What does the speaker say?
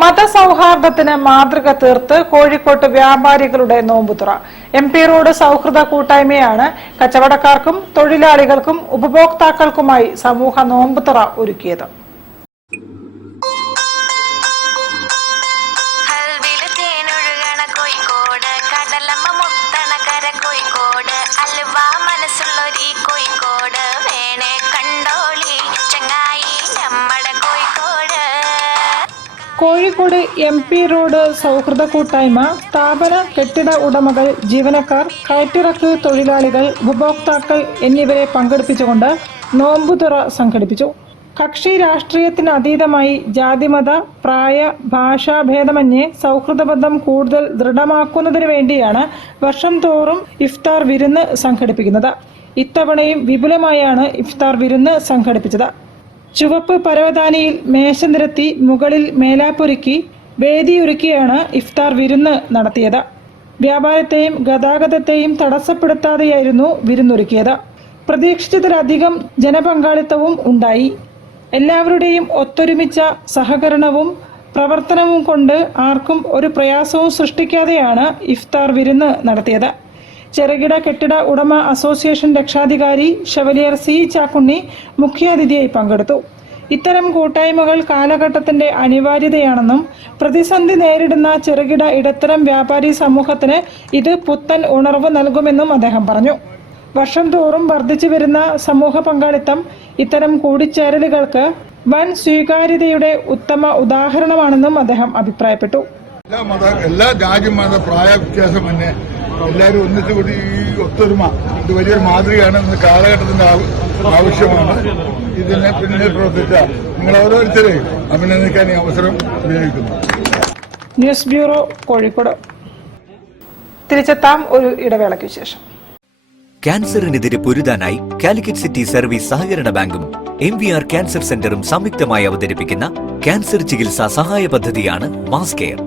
മതസൗഹാർദ്ദത്തിന് മാതൃക തീർത്ത് കോഴിക്കോട്ട് വ്യാപാരികളുടെ നോമ്പുതുറ. MP റോഡ് സൗഹൃദ കൂട്ടായ്മയാണ് കച്ചവടക്കാർക്കും തൊഴിലാളികൾക്കും ഉപഭോക്താക്കൾക്കുമായി സമൂഹ നോമ്പുതുറ ഒരുക്കിയത്. കോഴിക്കോട് MP റോഡ് സൗഹൃദ കൂട്ടായ്മ സ്ഥാപന കെട്ടിട ഉടമകൾ, ജീവനക്കാർ, കയറ്റിറക്ക് തൊഴിലാളികൾ, ഉപഭോക്താക്കൾ എന്നിവരെ പങ്കെടുപ്പിച്ചുകൊണ്ട് നോമ്പുതുറ സംഘടിപ്പിച്ചു. കക്ഷി രാഷ്ട്രീയത്തിന് അതീതമായി ജാതിമത പ്രായ ഭാഷാഭേദമന്യേ സൗഹൃദബന്ധം കൂടുതൽ ദൃഢമാക്കുന്നതിനു വേണ്ടിയാണ് വർഷം തോറും ഇഫ്താർ വിരുന്ന് സംഘടിപ്പിക്കുന്നത്. ഇത്തവണയും വിപുലമായാണ് ഇഫ്താർ വിരുന്ന് സംഘടിപ്പിച്ചത്. ചുവപ്പ് പരവതാനിയിൽ മേശ നിരത്തി മുകളിൽ മേലാപ്പൊരുക്കി വേദിയൊരുക്കിയാണ് ഇഫ്താർ വിരുന്ന് നടത്തിയത്. വ്യാപാരത്തെയും ഗതാഗതത്തെയും തടസ്സപ്പെടുത്താതെയായിരുന്നു വിരുന്നൊരുക്കിയത്. പ്രതീക്ഷിച്ചതിലധികം ജനപങ്കാളിത്തവും ഉണ്ടായി. എല്ലാവരുടെയും ഒത്തൊരുമിച്ച സഹകരണവും പ്രവർത്തനവും കൊണ്ട് ആർക്കും ഒരു പ്രയാസവും സൃഷ്ടിക്കാതെയാണ് ഇഫ്താർ വിരുന്ന് നടത്തിയത്. ചെറുകിട കെട്ടിട ഉടമ അസോസിയേഷൻ രക്ഷാധികാരി ഷവലിയർ C. ചാക്കുണ്ണി മുഖ്യാതിഥിയായി പങ്കെടുത്തു. ഇത്തരം കൂട്ടായ്മകൾ കാലഘട്ടത്തിന്റെ അനിവാര്യതയാണെന്നും പ്രതിസന്ധി നേരിടുന്ന ചെറുകിട ഇടത്തരം വ്യാപാരി സമൂഹത്തിന് ഇത് പുത്തൻ ഉണർവ് നൽകുമെന്നും അദ്ദേഹം പറഞ്ഞു. വർഷം തോറും വർദ്ധിച്ചു വരുന്ന സമൂഹ പങ്കാളിത്തം ഇത്തരം കൂടിച്ചേരലുകൾക്ക് വൻ സ്വീകാര്യതയുടെ ഉത്തമ ഉദാഹരണമാണെന്നും അദ്ദേഹം അഭിപ്രായപ്പെട്ടു. എല്ലാ ജാതിമത പ്രായ വ്യത്യാസമന്യേ എല്ലാവരും ഒന്നിച്ചുകൂടി ഈ ഒത്തൊരുമ ഇത് വലിയൊരു മാതൃകയാണ്. ഇന്ന് കാലഘട്ടത്തിന്റെ ആവശ്യമാണ്. ഇതിനെ പിന്നിൽ പ്രവർത്തിച്ച നിങ്ങൾ ഓരോരുത്തരെയും അഭിനന്ദിക്കാൻ ഈ അവസരം ഉപയോഗിക്കുന്നു. News bureau, Kozhikode. തിരിച്ചെത്താം ഒരു ഇടവേളയ്ക്ക് ശേഷം. ക്യാൻസറിനെതിരെ പൊരുതാനായി കാലിക്കറ്റ് സിറ്റി സർവീസ് സഹകരണ ബാങ്കും MVR ക്യാൻസർ സെന്ററും സംയുക്തമായി അവതരിപ്പിക്കുന്ന ക്യാൻസർ ചികിത്സാ സഹായ പദ്ധതിയാണ് മാസ് കെയർ.